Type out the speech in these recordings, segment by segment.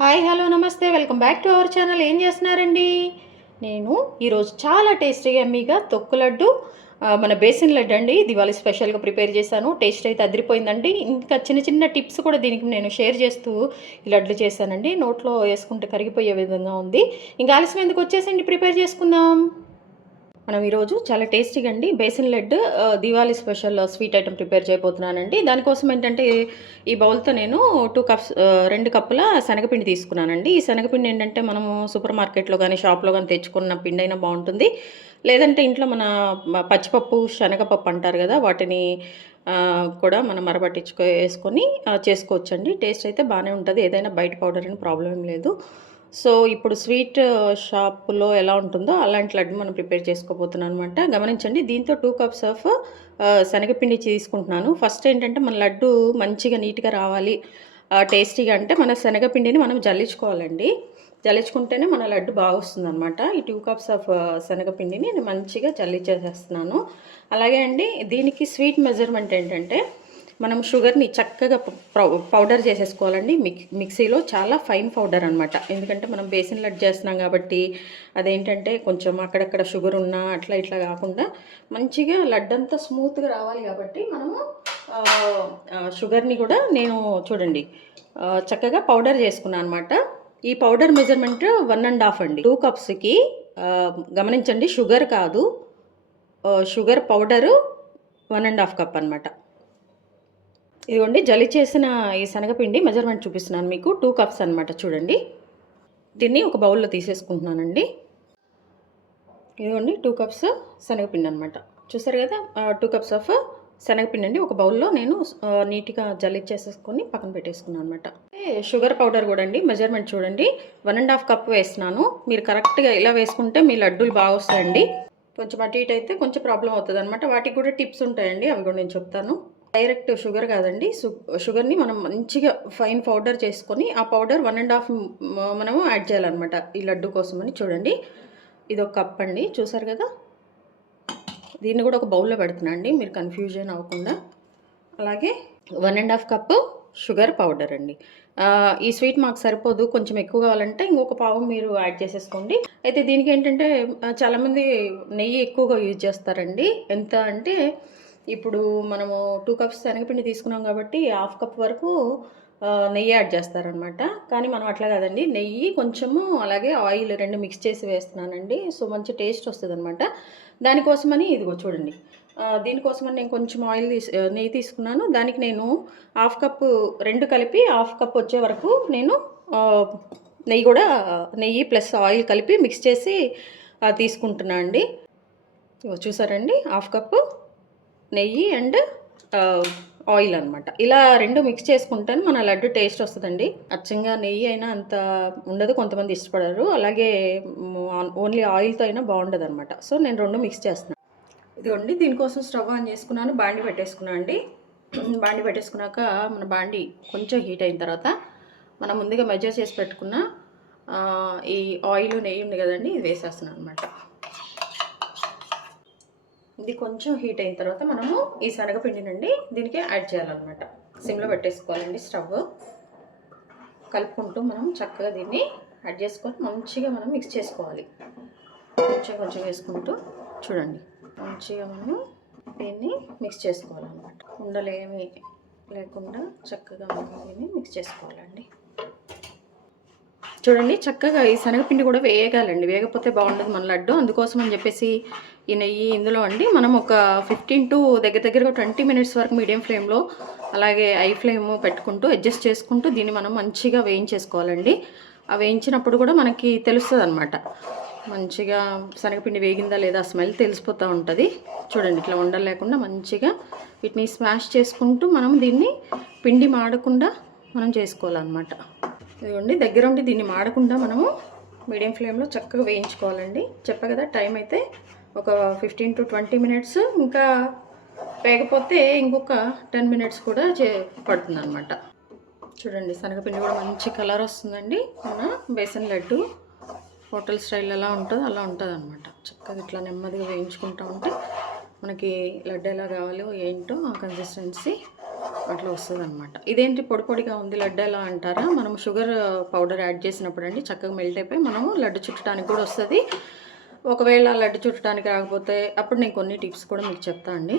Hi hello నమస్తే welcome back to our channel. ఏం చేస్తున్నారండి? నేను ఈరోజు చాలా టేస్టీగా ఎమ్మీగా తొక్కు లడ్డు మన బేసిన్ లడ్డు అండి దివాళీ స్పెషల్గా ప్రిపేర్ చేశాను. టేస్ట్ అయితే అదిరిపోయిందండి. ఇంకా చిన్న చిన్న టిప్స్ కూడా దీనికి నేను షేర్ చేస్తూ ఈ లడ్లు చేశానండి. నోట్లో వేసుకుంటే కరిగిపోయే విధంగా ఉంది. ఇంకా ఆలస్యం ఎందుకు, వచ్చేసండి ప్రిపేర్ చేసుకుందాం. మనం ఈరోజు చాలా టేస్టీగా అండి besan laddu Diwali special sweet item prepare చేయబోతున్నానండి. దానికోసం ఏంటంటే ఈ బౌల్తో నేను 2 కప్పుల శనగపిండి తీసుకున్నానండి. ఈ శనగపిండి ఏంటంటే మనము సూపర్ మార్కెట్లో కానీ షాప్లో కానీ తెచ్చుకున్న పిండి అయినా బాగుంటుంది, లేదంటే ఇంట్లో మన పచ్చిపప్పు శనగపప్పు అంటారు కదా, వాటిని కూడా మనం వేసుకొని చేసుకోవచ్చండి. టేస్ట్ అయితే బాగానే ఉంటుంది. ఏదైనా బయట పౌడర్ అని ప్రాబ్లం ఏం లేదు. సో ఇప్పుడు స్వీట్ షాప్లో ఎలా ఉంటుందో అలాంటి లడ్డు మనం ప్రిపేర్ చేసుకోబోతున్నాను అనమాట. గమనించండి, దీంతో 2 కప్స్ ఆఫ్ శనగపిండి తీసుకుంటున్నాను. ఫస్ట్ ఏంటంటే మన లడ్డు మంచిగా నీట్గా రావాలి, టేస్టీగా అంటే మన శనగపిండిని మనం జల్లించుకోవాలండి. జల్లించుకుంటేనే మన లడ్డు బాగా వస్తుంది అనమాట. ఈ 2 కప్స్ ఆఫ్ శనగపిండిని నేను మంచిగా జల్లించేసేస్తున్నాను. అలాగే అండి, దీనికి స్వీట్ మెజర్మెంట్ ఏంటంటే మనం షుగర్ని చక్కగా పౌడర్ చేసేసుకోవాలండి. మిక్సీలో చాలా ఫైన్ పౌడర్ అనమాట. ఎందుకంటే మనం బేసిన్ లడ్డు చేస్తున్నాం కాబట్టి అదేంటంటే కొంచెం అక్కడక్కడ షుగర్ ఉన్నా అట్లా ఇట్లా కాకుండా మంచిగా లడ్డు అంతా స్మూత్గా రావాలి కాబట్టి మనము షుగర్ని కూడా నేను చూడండి చక్కగా పౌడర్ చేసుకున్నాను అనమాట. ఈ పౌడర్ మెజర్మెంట్ 1.5 అండి. 2 కప్స్కి గమనించండి, షుగర్ కాదు, షుగర్ పౌడరు 1.5 కప్ అనమాట. ఇదిగోండి, జలి చేసిన ఈ శనగపిండి మెజర్మెంట్ చూపిస్తున్నాను మీకు. 2 కప్స్ అనమాట. చూడండి, దీన్ని ఒక బౌల్లో తీసేసుకుంటున్నానండి. ఇదిగోండి 2 కప్స్ శనగపిండి అనమాట. చూసారు కదా, 2 కప్స్ ఆఫ్ శనగపిండి అండి ఒక బౌల్లో నేను నీట్గా జలి చేసేసుకొని పక్కన పెట్టేసుకున్నాను అనమాట. షుగర్ పౌడర్ కూడా అండి మెజర్మెంట్ చూడండి, 1.5 కప్ వేస్తున్నాను. మీరు కరెక్ట్గా ఇలా వేసుకుంటే మీ లడ్డూలు బాగా వస్తాయండి. కొంచెం అటు ఇటు అయితే కొంచెం ప్రాబ్లం అవుతుంది అనమాట. వాటికి కూడా టిప్స్ ఉంటాయండి, అవి కూడా నేను చెప్తాను. డైరెక్ట్ షుగర్ కాదండి, షుగర్ని మనం మంచిగా ఫైన్ పౌడర్ చేసుకొని ఆ పౌడర్ 1.5 మనము యాడ్ చేయాలన్నమాట ఈ లడ్డు కోసమని. చూడండి, ఇది ఒక కప్ అండి, చూసారు కదా. దీన్ని కూడా ఒక బౌల్లో పెడుతున్నా అండి, మీరు కన్ఫ్యూజన్ అవ్వకుండా. అలాగే 1.5 కప్పు షుగర్ పౌడర్ అండి. ఈ స్వీట్ మాకు సరిపోదు, కొంచెం ఎక్కువ కావాలంటే ఇంకొక పావు మీరు యాడ్ చేసేసుకోండి. అయితే దీనికి ఏంటంటే చాలామంది నెయ్యి ఎక్కువగా యూజ్ చేస్తారండి. ఎంత అంటే ఇప్పుడు మనము 2 కప్స్ శనగపిండి తీసుకున్నాం కాబట్టి 1/2 కప్ వరకు నెయ్యి యాడ్ చేస్తారనమాట. కానీ మనం అట్లా కాదండి, నెయ్యి కొంచెము అలాగే ఆయిల్ 2 మిక్స్ చేసి వేస్తున్నానండి. సో మంచి టేస్ట్ వస్తుంది అనమాట. దానికోసమని ఇదిగో చూడండి, దీనికోసమని నేను కొంచెం నెయ్యి తీసుకున్నాను. దానికి నేను 1/2 కప్పు 2 కలిపి 1/2 కప్ వచ్చే వరకు నేను నెయ్యి ప్లస్ ఆయిల్ కలిపి మిక్స్ చేసి తీసుకుంటున్నాను అండి. చూసారండి, 1/2 కప్పు నెయ్యి అండ్ ఆయిల్ అనమాట. ఇలా 2 మిక్స్ చేసుకుంటేనే మన లడ్డు టేస్ట్ వస్తుందండి. అచ్చంగా నెయ్యి అయినా అంత ఉండదు, కొంతమంది ఇష్టపడరు. అలాగే ఓన్లీ ఆయిల్తో అయినా బాగుండదు అనమాట. సో నేను 2 మిక్స్ చేస్తున్నాను. ఇదిగోండి, దీనికోసం స్టవ్ ఆన్ చేసుకున్నాను, బాండి పెట్టేసుకున్నాను అండి. బాండి పెట్టేసుకున్నాక మన బాండి కొంచెం హీట్ అయిన తర్వాత మనం ముందుగా మెజర్ చేసి పెట్టుకున్న ఈ ఆయిల్ నెయ్యి ఉంది కదండి, ఇది వేసేస్తున్నాను అనమాట. ఇది కొంచెం హీట్ అయిన తర్వాత మనము ఈ శనగపిండినండి దీనికి యాడ్ చేయాలన్నమాట. సిమ్లో పెట్టేసుకోవాలండి స్టవ్. కలుపుకుంటూ మనం చక్కగా దీన్ని యాడ్ చేసుకొని మంచిగా మనం మిక్స్ చేసుకోవాలి. కొంచెం కొంచెం వేసుకుంటూ చూడండి, మంచిగా మనం దీన్ని మిక్స్ చేసుకోవాలన్నమాట. ఉండలేమి లేకుండా చక్కగా మనం దీన్ని మిక్స్ చేసుకోవాలండి. చూడండి, చక్కగా ఈ శనగపిండి కూడా వేయగాలండి, వేయకపోతే బాగుండదు మన లడ్డు. అందుకోసం అని చెప్పేసి ఈ నెయ్యి ఇందులో అండి మనం ఒక 15 to దగ్గరగా 20 minutes వరకు మీడియం ఫ్లేమ్లో అలాగే ఐ ఫ్లేమ్ పెట్టుకుంటూ అడ్జస్ట్ చేసుకుంటూ దీన్ని మనం మంచిగా వేయించేసుకోవాలండి. ఆ వేయించినప్పుడు కూడా మనకి తెలుస్తుంది అనమాట, మంచిగా శనగపిండి వేగిందా లేదా స్మెల్ తెలిసిపోతూ ఉంటుంది. చూడండి, ఇట్లా ఉండలు లేకుండా మంచిగా వీటిని స్మాష్ చేసుకుంటూ మనం దీన్ని పిండి మాడకుండా మనం చేసుకోవాలన్నమాట. ఇదిగోండి, దగ్గర ఉండి దీన్ని మాడకుండా మనము మీడియం ఫ్లేమ్లో చక్కగా వేయించుకోవాలండి. చెప్పా కదా, టైం అయితే ఒక 15 to 20 minutes, ఇంకా వేగపోతే ఇంకొక 10 minutes కూడా పడుతుంది అనమాట. చూడండి, శనగపిండి కూడా మంచి కలర్ వస్తుందండి. మన బేసన్ లడ్డు హోటల్ స్టైల్ ఎలా ఉంటుందో అలా ఉంటుంది అనమాట. చక్కగా ఇట్లా నెమ్మదిగా వేయించుకుంటూ ఉంటే మనకి లడ్డు ఎలా కావాలో ఏంటో ఆ కన్సిస్టెన్సీ అట్లా వస్తుందన్నమాట. ఇదేంటి పొడి పొడిగా ఉంది లడ్డు ఎలా అంటారా? మనం షుగర్ పౌడర్ యాడ్ చేసినప్పుడు అండి చక్కగా మెల్ట్ అయిపోయి మనము లడ్డు చుట్టడానికి కూడా వస్తుంది. ఒకవేళ లడ్డు చుట్టడానికి రాకపోతే అప్పుడు నేను కొన్ని టిప్స్ కూడా మీకు చెప్తా అండి,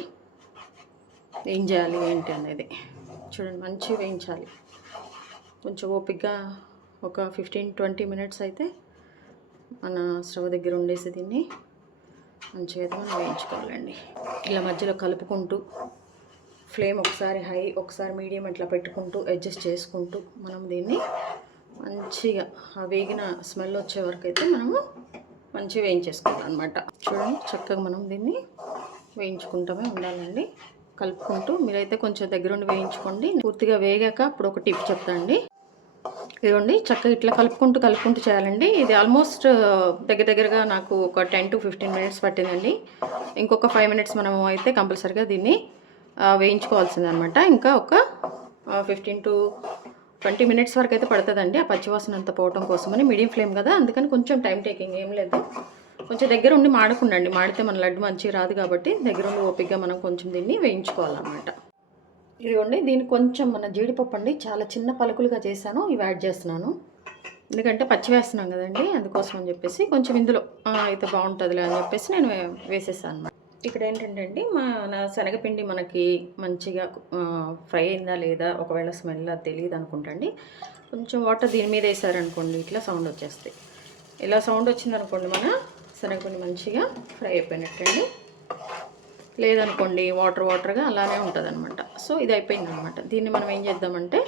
ఏం చేయాలి ఏంటి అనేది. చూడండి, మంచిగా వేయించాలి. కొంచెం ఓపికగా ఒక 15-20 మినిట్స్ అయితే మన స్టవ్ దగ్గర ఉండేసి దీన్ని మంచిగా అయితే మనం వేయించుకోవాలండి. ఇలా మధ్యలో కలుపుకుంటూ ఫ్లేమ్ ఒకసారి హై ఒకసారి మీడియం అట్లా పెట్టుకుంటూ అడ్జస్ట్ చేసుకుంటూ మనం దీన్ని మంచిగా ఆ వేగిన స్మెల్ వచ్చే వరకు అయితే మనము మంచిగా వేయించేసుకోవాలి అనమాట. చూడండి, చక్కగా మనం దీన్ని వేయించుకుంటూనే ఉండాలండి, కలుపుకుంటూ. మీరైతే కొంచెం దగ్గరుండి వేయించుకోండి. పూర్తిగా వేగాక అప్పుడు ఒక టిప్ చెప్తాండి. ఇదిగోండి, చక్కగా ఇట్లా కలుపుకుంటూ చేయాలండి. ఇది ఆల్మోస్ట్ దగ్గరగా నాకు ఒక 10-15 మినిట్స్ పట్టిందండి. ఇంకొక 5 మినిట్స్ మనము అయితే కంపల్సరీగా దీన్ని వేయించుకోవాల్సిందనమాట. ఇంకా ఒక 15-20 మినిట్స్ వరకు అయితే పడుతుందండి ఆ పచ్చివాసన అంతా పోవటం కోసమని. మీడియం ఫ్లేమ్ కదా, అందుకని కొంచెం టైం టేకింగ్, ఏం లేదు. కొంచెం దగ్గర ఉండి మాడకుండండి, మాడితే మన లడ్డు మంచిగా రాదు కాబట్టి దగ్గరుండి ఓపికగా మనం కొంచెం దీన్ని వేయించుకోవాలన్నమాట. ఇదిగోండి, దీన్ని కొంచెం మన జీడిపప్పు అండి చాలా చిన్న పలుకులుగా చేశాను, ఇవి యాడ్ చేస్తున్నాను. ఎందుకంటే పచ్చి వేస్తున్నాం కదండి, అందుకోసం అని చెప్పేసి కొంచెం ఇందులో అయితే బాగుంటుందిలే అని చెప్పేసి నేను వేసేసాను అనమాట. ఇక్కడ ఏంటంటే అండి, మన శనగపిండి మనకి మంచిగా ఫ్రై అయిందా లేదా, ఒకవేళ స్మెల్ అది తెలియదు అనుకుంటండి, కొంచెం వాటర్ దీని మీద వేసారనుకోండి ఇట్లా సౌండ్ వచ్చేస్తాయి. ఇలా సౌండ్ వచ్చిందనుకోండి మన శనగపిండి మంచిగా ఫ్రై అయిపోయినట్టండి. లేదనుకోండి వాటర్గా అలానే ఉంటుంది అనమాట. సో ఇది అయిపోయిందనమాట. దీన్ని మనం ఏం చేద్దామంటే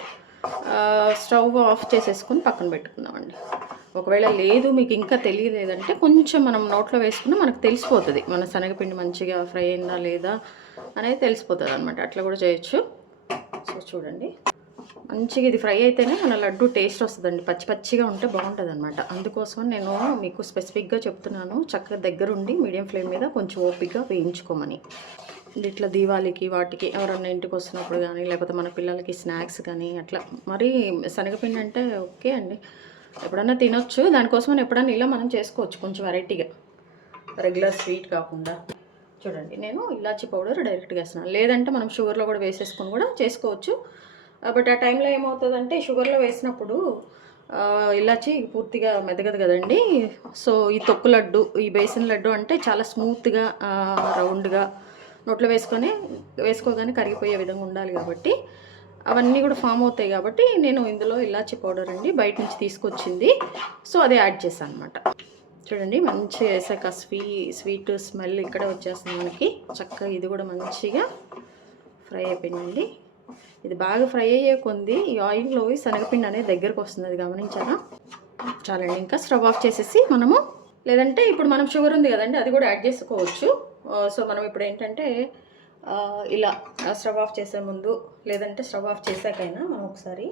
స్టవ్ ఆఫ్ చేసేసుకొని పక్కన పెట్టుకుందామండి. ఒకవేళ లేదు మీకు ఇంకా తెలియలేదంటే కొంచెం మనం నోట్లో వేసుకుని మనకు తెలిసిపోతుంది మన శనగపిండి మంచిగా ఫ్రై అయిందా లేదా అనేది తెలిసిపోతుంది అనమాట. అట్లా కూడా చేయొచ్చు. సో చూడండి, మంచిగా ఇది ఫ్రై అయితేనే మన లడ్డు టేస్ట్ వస్తుందండి. పచ్చిగా ఉంటే బాగుంటుంది అనమాట. అందుకోసం నేను మీకు స్పెసిఫిక్గా చెప్తున్నాను, చక్కగా దగ్గరుండి మీడియం ఫ్లేమ్ మీద కొంచెం ఓపికగా వేయించుకోమని. ఇట్లా దీవాళికి వాటికి ఎవరన్నా ఇంటికి వస్తున్నప్పుడు కానీ, లేకపోతే మన పిల్లలకి స్నాక్స్ కానీ అట్లా. మరి శనగపిండి అంటే ఓకే అండి, ఎప్పుడన్నా తినొచ్చు. దానికోసం ఎప్పుడన్నా ఇలా మనం చేసుకోవచ్చు కొంచెం వెరైటీగా, రెగ్యులర్ స్వీట్ కాకుండా. చూడండి, నేను ఇలాచీ పౌడర్ డైరెక్ట్గా వేస్తున్నాను. లేదంటే మనం షుగర్లో కూడా వేసేసుకొని కూడా చేసుకోవచ్చు. బట్ ఆ టైంలో ఏమవుతుందంటే షుగర్లో వేసినప్పుడు ఇలాచి పూర్తిగా మెదగదు కదండి. సో ఈ తొక్కు లడ్డు, ఈ బేసిన్ లడ్డు అంటే చాలా స్మూత్గా రౌండ్గా నోట్లో వేసుకోగానే కరిగిపోయే విధంగా ఉండాలి కాబట్టి అవన్నీ కూడా ఫామ్ అవుతాయి. కాబట్టి నేను ఇందులో ఇలాచి పౌడర్ అండి బయట నుంచి తీసుకొచ్చింది, సో అదే యాడ్ చేశాను అనమాట. చూడండి, మంచిగా వేసాక స్వీట్ స్మెల్ ఇక్కడే వచ్చేస్తుంది మనకి. చక్కగా ఇది కూడా మంచిగా ఫ్రై అయిపోయిందండి. ఇది బాగా ఫ్రై అయ్యే కొంది ఈ ఆయిల్లో ఈ శనగపిండి అనేది దగ్గరకు వస్తుంది, అది గమనించారా? చాలండి, ఇంకా స్టవ్ ఆఫ్ చేసేసి మనము, లేదంటే ఇప్పుడు మనం షుగర్ ఉంది కదండి అది కూడా యాడ్ చేసుకోవచ్చు. సో మనం ఇప్పుడు ఏంటంటే ఇలా స్టవ్ ఆఫ్ చేసే ముందు, లేదంటే స్టవ్ ఆఫ్ చేసాకైనా మనం ఒకసారి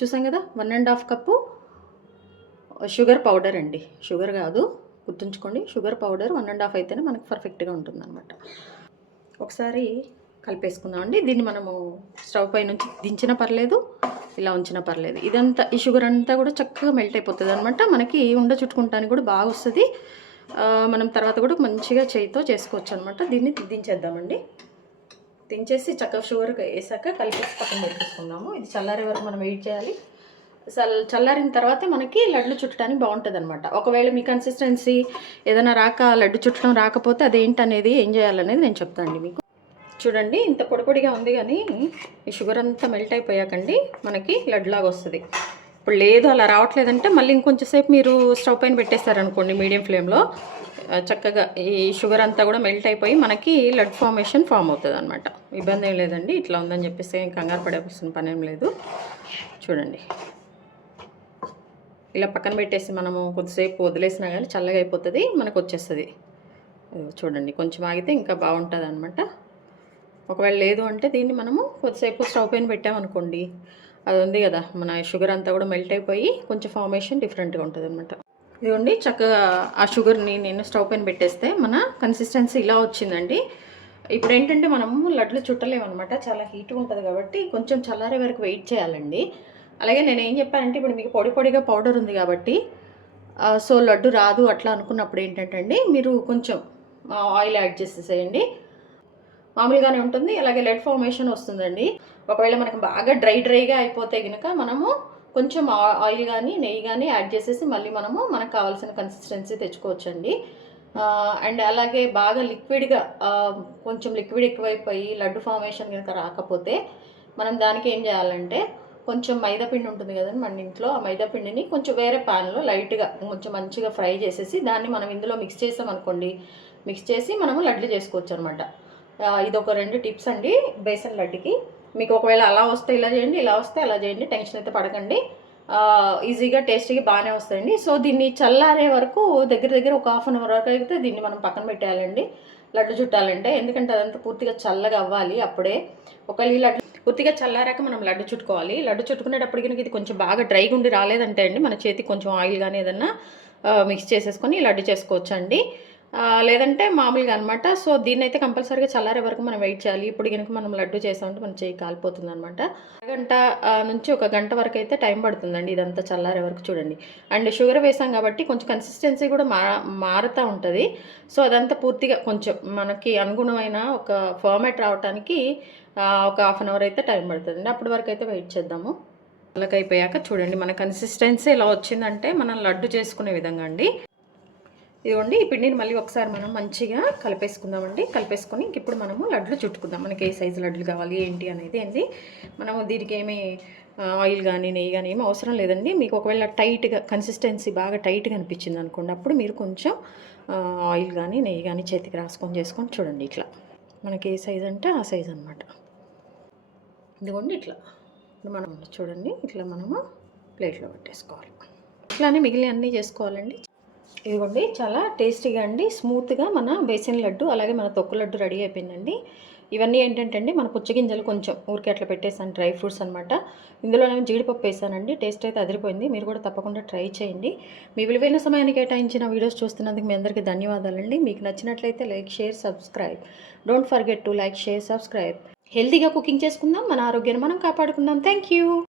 చూసాం కదా 1.5 కప్పు షుగర్ పౌడర్ అండి, షుగర్ కాదు గుర్తుంచుకోండి, షుగర్ పౌడర్ 1.5 అయితేనే మనకు పర్ఫెక్ట్గా ఉంటుందన్నమాట. ఒకసారి కలిపేసుకుందామండి. దీన్ని మనము స్టవ్ పై నుంచి దించినా పర్లేదు, ఇలా ఉంచినా పర్లేదు. ఇదంతా ఈ షుగర్ అంతా కూడా చక్కగా మెల్ట్ అయిపోతుంది అనమాట. మనకి ఉండ చుట్టుకుంటానికి కూడా బాగా వస్తుంది. మనం తర్వాత కూడా మంచిగా చేయితో చేసుకోవచ్చు అనమాట. దీన్ని దించేద్దామండి. దించేసి చక్కగా షుగర్ వేసాక కలిపేసి పక్కన పెట్టేసుకుందాము. ఇది చల్లారే వరకు మనం వెయిట్ చేయాలి. చల్లారిన తర్వాత మనకి లడ్లు చుట్టడానికి బాగుంటుంది అనమాట. ఒకవేళ మీ కన్సిస్టెన్సీ ఏదైనా లడ్డు చుట్టడం రాకపోతే అదేంటనేది ఏం చేయాలనేది నేను చెప్తాను మీకు. చూడండి, ఇంత పొడిగా ఉంది, కానీ ఈ షుగర్ అంతా మెల్ట్ అయిపోయాకండి మనకి లడ్లాగా వస్తుంది. ఇప్పుడు లేదు అలా రావట్లేదంటే మళ్ళీ ఇంకొంచెం సేపు మీరు స్టవ్ పైన పెట్టేస్తారనుకోండి మీడియం ఫ్లేమ్లో, చక్కగా ఈ షుగర్ అంతా కూడా మెల్ట్ అయిపోయి మనకి లడ్ ఫామ్ అవుతుంది అనమాట. ఇబ్బంది ఏం లేదండి. ఇట్లా ఉందని చెప్పేసి కంగారు పడేసిన పని ఏం లేదు. చూడండి, ఇలా పక్కన పెట్టేసి మనము కొద్దిసేపు వదిలేసినా కానీ చల్లగా అయిపోతుంది, మనకు వచ్చేస్తుంది. చూడండి, కొంచెం ఆగితే ఇంకా బాగుంటుంది అనమాట. ఒకవేళ లేదు అంటే దీన్ని మనము కొద్దిసేపు స్టవ్ పైన పెట్టామనుకోండి, అది ఉంది కదా మన షుగర్ అంతా కూడా మెల్ట్ అయిపోయి కొంచెం ఫార్మేషన్ డిఫరెంట్గా ఉంటుంది అనమాట. ఇదిగోండి, చక్కగా ఆ షుగర్ని నేను స్టవ్ పైన పెట్టేస్తే మన కన్సిస్టెన్సీ ఇలా వచ్చిందండి. ఇప్పుడు ఏంటంటే మనము లడ్లు చుట్టలేమన్నమాట, చాలా హీట్గా ఉంటుంది కాబట్టి కొంచెం చల్లారే వరకు వెయిట్ చేయాలండి. అలాగే నేను ఏం చెప్పానంటే ఇప్పుడు మీకు పొడిగా పౌడర్ ఉంది కాబట్టి సో లడ్డు రాదు అట్లా అనుకున్నప్పుడు ఏంటంటే అండి, మీరు కొంచెం ఆయిల్ యాడ్ చేసేసేయండి. మామూలుగానే ఉంటుంది. అలాగే లెడ్ ఫార్మేషన్ వస్తుందండి. ఒకవేళ మనకు బాగా డ్రైగా అయిపోతే గనుక మనము కొంచెం ఆయిల్ కానీ నెయ్యి కానీ యాడ్ చేసేసి మళ్ళీ మనము మనకు కావాల్సిన కన్సిస్టెన్సీ తెచ్చుకోవచ్చండి. అండ్ అలాగే బాగా లిక్విడ్గా కొంచెం లిక్విడ్ ఎక్కువైపోయి లడ్డు ఫార్మేషన్ కనుక రాకపోతే మనం దానికి ఏం చేయాలంటే కొంచెం మైదా పిండి ఉంటుంది కదండి మన ఇంట్లో, ఆ మైదా పిండిని కొంచెం వేరే ప్యాన్లో లైట్గా కొంచెం మంచిగా ఫ్రై చేసేసి దాన్ని మనం ఇందులో మిక్స్ చేసామనుకోండి, మిక్స్ చేసి మనము లడ్లు చేసుకోవచ్చు అనమాట. ఇది ఒక 2 టిప్స్ అండి బేసన్ లడ్డుకి. మీకు ఒకవేళ అలా వస్తే ఇలా చేయండి, ఇలా వస్తే అలా చేయండి, టెన్షన్ అయితే పడకండి. ఈజీగా టేస్టీగా బాగానే వస్తాయండి. సో దీన్ని చల్లారే వరకు దగ్గర ఒక హాఫ్ అన్ అవర్ వరకు అయితే దీన్ని మనం పక్కన పెట్టేయాలండి లడ్డు చుట్టాలంటే. ఎందుకంటే అదంతా పూర్తిగా చల్లగా అవ్వాలి అప్పుడే. ఒకవేళ ఈ లడ్డు పూర్తిగా చల్లారాక మనం లడ్డు చుట్టుకోవాలి. లడ్డు చుట్టుకునేటప్పటికి ఇది కొంచెం బాగా డ్రైగా ఉండి రాలేదంటే అండి మన చేతికి కొంచెం ఆయిల్ కానీ ఏదన్నా మిక్స్ చేసేసుకొని లడ్డు చేసుకోవచ్చు అండి. లేదంటే మామూలుగా అనమాట. సో దీన్నైతే కంపల్సరీగా చల్లారే వరకు మనం వెయిట్ చేయాలి. ఇప్పుడు కనుక మనం లడ్డు చేసామంటే మన చేయి కాలిపోతుంది అనమాట. అరగంట నుంచి 1 గంట వరకు అయితే టైం పడుతుందండి ఇదంతా చల్లారే వరకు. చూడండి, అండ్ షుగర్ వేసాం కాబట్టి కొంచెం కన్సిస్టెన్సీ కూడా మారుతూ ఉంటుంది. సో అదంతా పూర్తిగా కొంచెం మనకి అనుగుణమైన ఒక ఫార్మాట్ రావడానికి ఒక హాఫ్ అన్ అవర్ అయితే టైం పడుతుందండి. అప్పటి వరకు అయితే వెయిట్ చేద్దాము. అయిపోయాక చూడండి మన కన్సిస్టెన్సీ ఎలా వచ్చిందంటే మనం లడ్డు చేసుకునే విధంగా అండి. ఇదిగోండి, ఈ పిండిని మళ్ళీ ఒకసారి మనం మంచిగా కలిపేసుకుందామండి. కలిపేసుకొని ఇప్పుడు మనము లడ్లు చుట్టుకుందాం. మనకి ఏ సైజు లడ్లు కావాలి ఏంటి అనేది అండి. మనము దీనికి ఏమి ఆయిల్ కానీ నెయ్యి కానీ ఏమి అవసరం లేదండి. మీకు ఒకవేళ టైట్గా కన్సిస్టెన్సీ బాగా టైట్గా అనిపించింది అనుకోండి, అప్పుడు మీరు కొంచెం ఆయిల్ కానీ నెయ్యి కానీ చేతికి రాసుకొని చేసుకొని చూడండి. ఇట్లా మనకి ఏ సైజు అంటే ఆ సైజు అనమాట. ఇదిగోండి ఇట్లా మనం చూడండి, ఇట్లా మనము ప్లేట్లో పెట్టేసుకోవాలి. ఇట్లానే మిగిలిన అన్నీ చేసుకోవాలండి. ఇదిగోండి, చాలా టేస్టీగా అండి స్మూత్గా మన బేసిన్ లడ్డు అలాగే మన తొక్కు లడ్డు రెడీ అయిపోయిందండి. ఇవన్నీ ఏంటంటే అండి మన పుచ్చగింజలు కొంచెం ఊరికే అట్లా పెట్టేసాను, డ్రై ఫ్రూట్స్ అనమాట. ఇందులో నేను జీడిపప్పు వేసానండి. టేస్ట్ అయితే అదిరిపోయింది. మీరు కూడా తప్పకుండా ట్రై చేయండి. మీ విలువైన సమయాన్ని కేటాయించిన వీడియోస్ చూస్తున్నందుకు మీ అందరికీ ధన్యవాదాలండి. మీకు నచ్చినట్లయితే like, share, subscribe. Don't forget to like, share, subscribe. హెల్తీగా కుకింగ్ చేసుకుందాం, మన ఆరోగ్యాన్ని మనం కాపాడుకుందాం. Thank you.